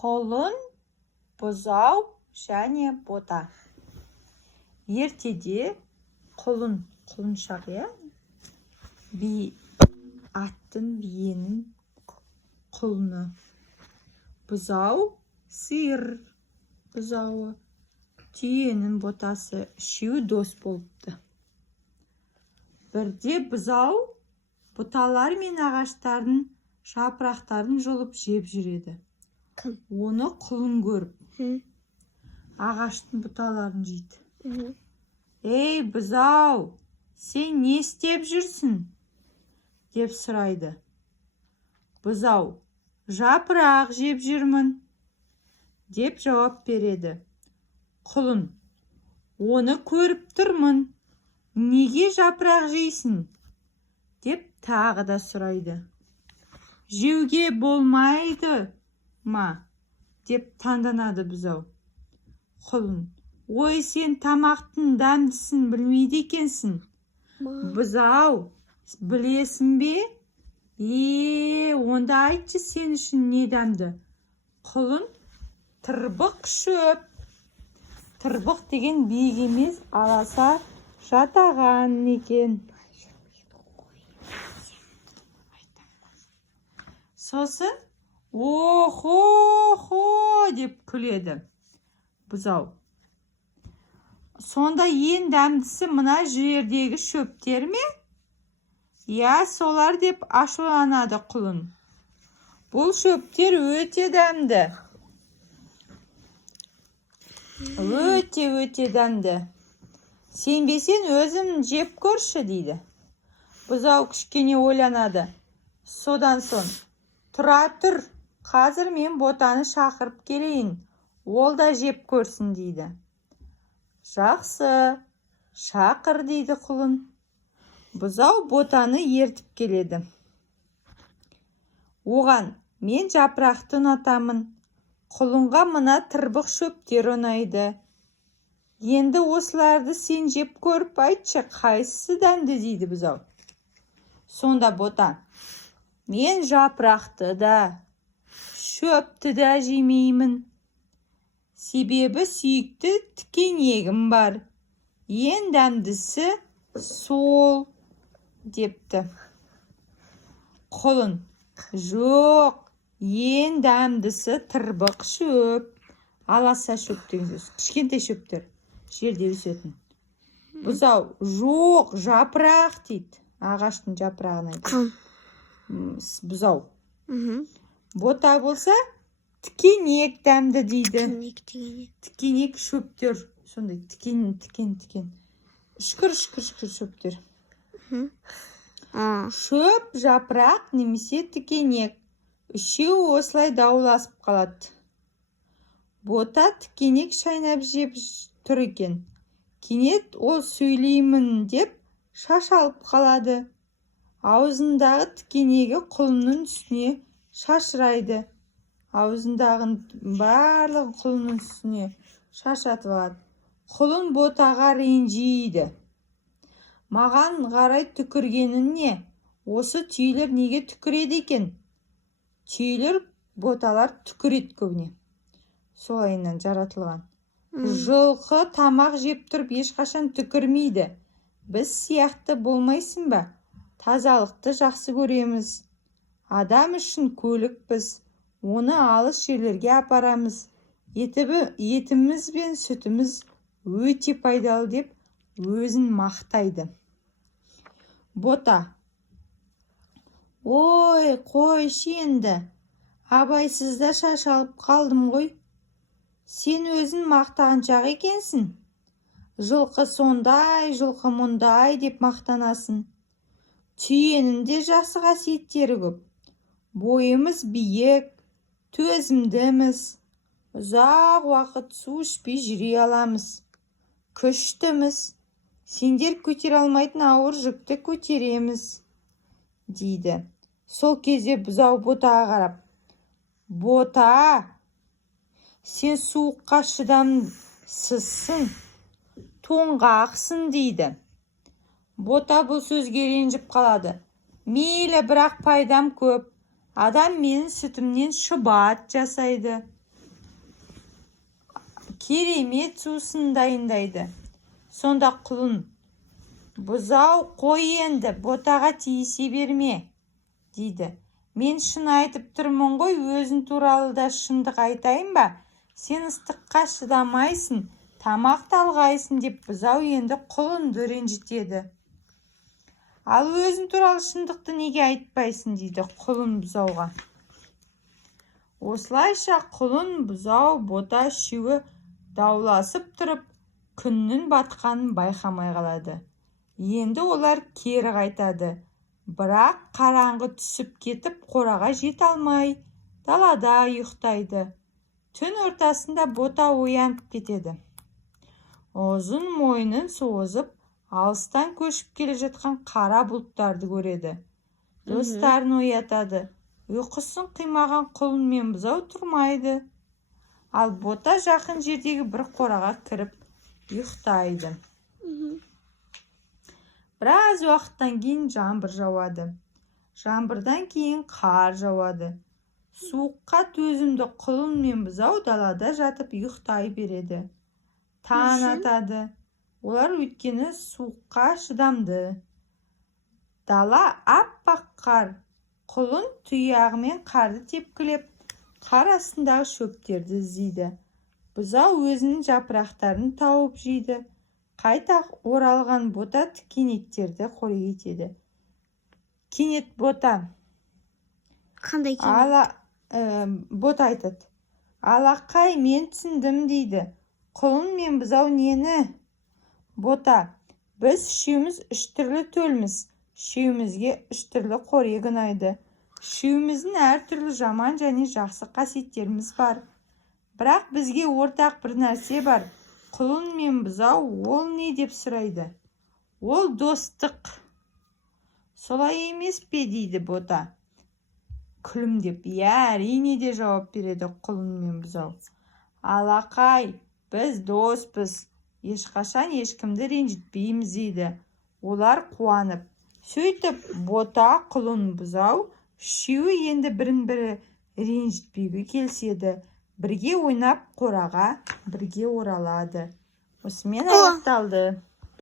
Құлын, бұзау және бота. Ертеде құлыншақ, аттың, биенің құлыны. Бұзау, сиыр бұзауы, түйенің ботасы, үшеуі дос болыпты. Бірде бұзау бұталар мен ағаштардың жапырақтарын жұлып жеп жүреді. Оны құлын көріп, ағаштың бұталарын жейді. Ей, бұзау, сен не істеп жүрсің? Деп сұрайды. Бұзау, жапырақ жеп жүрмін. Деп жауап береді. Құлын, оны көріп тұрмын. Неге жапырақ жейсің? Деп тағы да сұрайды. Жеуге болмайды ма? Деп таңданады бұзау. Құлын, ой, сен тамақтың дәмдісін білмейді екенсің. Бұзау, білесің бе? Онда айтшы, сен үшін не дәмді? Құлын, тырбық шөп. Тырбық деген биік емес, аласа жатаған екен. Сосын, охо деп күледі бұзау. Сонда ең дәмдісі мына жердегі шөптер ме? Солар деп ашуланады құлын. Бұл шөптер өте дәмді. Өте дәмді. Сенбесең өзім жеп көрші дейді. Бұзау кішкене ойланады. Содан соң, тұра тұр, қазір мен ботаны шақырып келейін. Ол да жеп көрсін дейді. Жақсы, шақыр дейді құлын. Бұзау ботаны ертіп келеді. Оған, мен жапырақты ұнатамын. Құлынға мына тырбық шөптер ұнайды. Енді осыларды сен жеп көріп айтшы, қайсысы дәмді дейді бұзау. Сонда бота, мен жапырақты да, шөпті да жемеймін. Себебі сүйікті тікенегім бар. Ең дәмдісі сол, депті. Құлын, жоқ, ең дәмдісі тырбық шөп. Аласа шөп деген сөз. Кішкентай шөптер, жерде өсетін. Бұзау, жоқ, жапырақ дейді. Ағаштың жапырағын айтады. Бұзау. Бота болса, тікенек дәмді дейді. Тікенек шөптер. Сондай тікен. Үшкір шөптер. Шөп, жапырақ немесе тікенек. Үшеуі осылай дауласып қалады. Бота тікенек шайнап жеп тұр екен. Кенет ол сөйлеймін деп шаш алып қалады. Аузындағы тікенегі құлынның үстіне шашырайды. Аузындағын барлығын құлынның үстіне шашатып алады. Құлын ботаға ренжиді. Маған қарай түкіргенің не? Осы түйелер неге түкіреді екен? Түйелер, боталар түкіреді көбіне. Солайынан жаратылған. Жылқы тамақ жеп тұрып ешқашан түкірмейді. Біз сияқты болмайсың ба? Тазалықты жақсы көреміз. Адам үшін көлікпіз. Оны алыс жерлерге апарамыз. Етіміз бен сүтіміз өте пайдалы деп өзін мақтайды. Бота, ой, қойшы енді. Абайсызда шаш алып қалдым ғой. Сен өзін мақтаншақ екенсің. Жылқы сондай, жылқы мұндай деп мақтанасың. Түйенің де жақсы қасиеттері көп. Бойымыз биік, төзімдіміз. Ұзақ уақыт су ішпей жүре аламыз. Күштіміз. Сендер көтере алмайтын ауыр жүкті көтереміз, дейді. Сол кезде бұзау ботаға қарап, бота, сен суыққа шыдамсызсың, тоңғақсың, дейді. Бота бұл сөзге ренжіп қалады. Мейлі, бірақ пайдам көп. Адам менің сүтімнен шұбат жасайды. керемет сусын дайындайды. Сонда құлын: бұзау, қой енді, ботаға тиісе берме, дейді. Мен шын айтып тұрмын ғой, өзің туралы да шындық айтайын ба? Сен ыстыққа шыдамайсың, тамақ талғайсың деп бұзау енді құлынды ренжітеді. Ал өзің туралы шындықты неге айтпайсың, дейді құлын бұзауға. Осылайша құлын, бұзау, бота үшеуі дауласып тұрып, күннің батқанын байқамай қалады. Енді олар кері қайтады. Бірақ қараңғы түсіп кетіп, қораға жете алмай, далада ұйықтайды. Түн ортасында бота оянып кетеді. Ұзын мойнын созып, алыстан көшіп келе жатқан қара бұлттарды көреді. Достарын оятады. Ұйқысын қимаған құлын мен бұзау тұрмайды. Ал бота жақын жердегі бір қораға кіріп ұйықтайды. Біраз уақыттан кейін жаңбыр жауады. Жаңбырдан кейін қар жауады. Суыққа төзімді құлын мен бұзау далада жатып ұйықтай береді. Таң атады. Олар өйткені суыққа шыдамды. Дала аппақ қар. Құлын тұяғымен қарды тепкілеп, қар астындағы шөптерді іздейді. Бұзау өзінің жапырақтарын тауып жейді. Қайта оралған бота тікенектерді қорек етеді. Кенет бота: Қандай кенет? Бота айтады: алақай, мен түсіндім, дейді. Құлын мен бұзау нені? Бота: біз үшеуміз үш түрлі төлміз. Үшеумізге үш түрлі қорек ұнайды. Үшеуміздің әртүрлі жаман және жақсы қасиеттеріміз бар. Бірақ бізге ортақ бір нәрсе бар. Құлын мен бұзау ол не деп сұрайды? Ол достық. Солай емес пе, дейді бота. Күлімдеп: иә, әрине де жауап береді құлын мен бұзау. Алақай, біз доспыз. Ешқашан ешкімді ренжітпейміз, дейді. Олар қуанып. Сөйтіп, бота, құлын, бұзау үшеуі енді бірін-бірі ренжітпеуге келіседі. Бірге ойнап қораға бірге оралады. Осымен аяқталды.